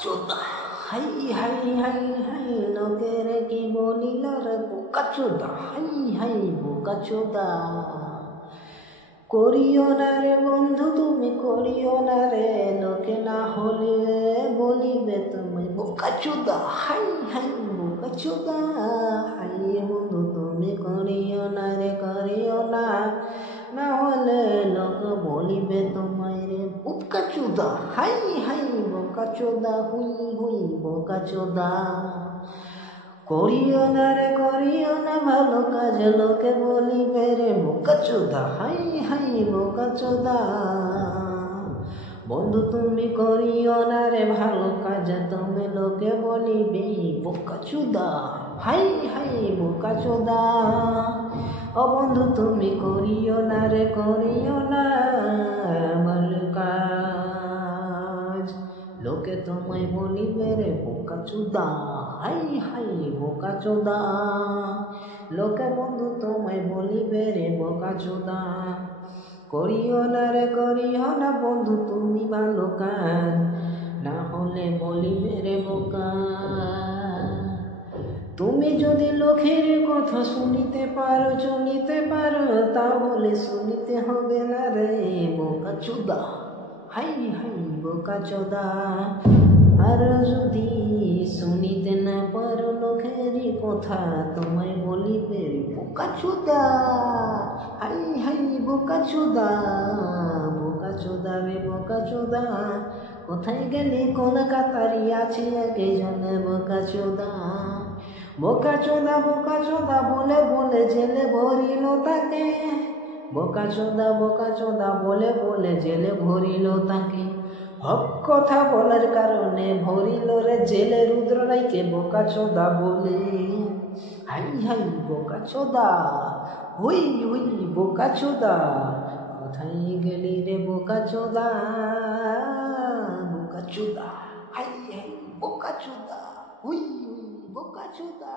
চোদা high high high high লোকের কি বলিল রে বোকা চোদা হাই হাই বোকা চোদা করিও না রে বন্ধু তুমি করিও না রে লোকে না হলে বলিবে তুমি বোকা চোদা হাই হাই বোকা চোদা হাই বন্ধু তুমি করিও না রে করিও না না হলে লোক বলিবে তোমায় রে বোকা চোদা হাই হাই বোকা চোদা হুই হুই বোকা চোদা করিও না রে করিও না ভালো কাজ লোকে বলিবে রে বোকা চোদা হাই হাই বোকা চোদা বন্ধু তুমি করিও না রে ভালো কাজ তুমি লোকে বলিবে বোকা চোদা হাই হাই বোকা চোদা ও বন্ধু তুমি করিও না রে করিও না ভালো কাজ লোকে তোমায় বলিবে রে বোকা চোদা হাই হাই বোকা চোদা লোকে বন্ধু তোমায় বলিবে রে বোকা চোদা করিও না রে করিও না বন্ধু তুমি ভালো কাজ না হলে বলিবে রে বোকা তুমি যদি লোকের কথা শুনিতে পারো চলিতে পারো তাহলে শুনিতে হবে না রে বোকা চোদা হাই হাই বোকা চোদা আর যদি শুনিতে না পারো লোকের কথা তোমায় বলিবে বোকা চোদা হাই হাই বোকা চোদা বোকা চোদা রে বোকা চোদা কোথায় গেলে কলকাতারি আছে কে জানে বোকা চোদা বোকা চোদা বলে বলে জেলে ভরিল তাকে বোকা চোদা বলে জেলে ভরিল তাকে হক কথা বলার কারণে ভরিল রে জেলে রুদ্র রাইকে বোকা চোদা বলে হাই হাই বোকা চোদা হুই হুই বোকা চোদা কোথায় গেলি রে বোকা চোদা হাই হাই বোকা চোদা হুই হুই বোকা চোদা